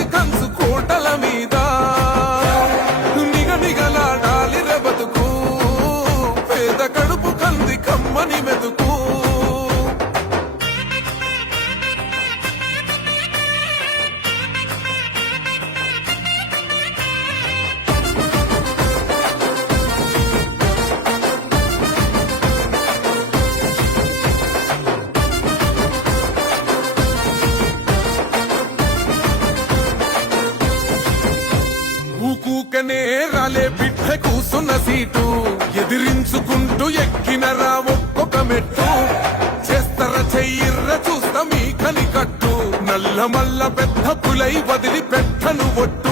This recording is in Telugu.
కలిసి కంచు కోటల మీద నిగనిగలాడాలి బతుకు పేద కడుపు కంది కమ్మని మెతుకు ఊకూకనే రాలే బిడ్డ కూసున్న సీటు ఎదిరించుకుంటూ ఎక్కినరా ఒక్కొక్క మెట్టు చేస్తర చెయ్యిర్ర చూస్తా మీ కని కట్టు నల్ల మల్ల పెద్ద పులై వదిలి పెట్టను ఒట్టు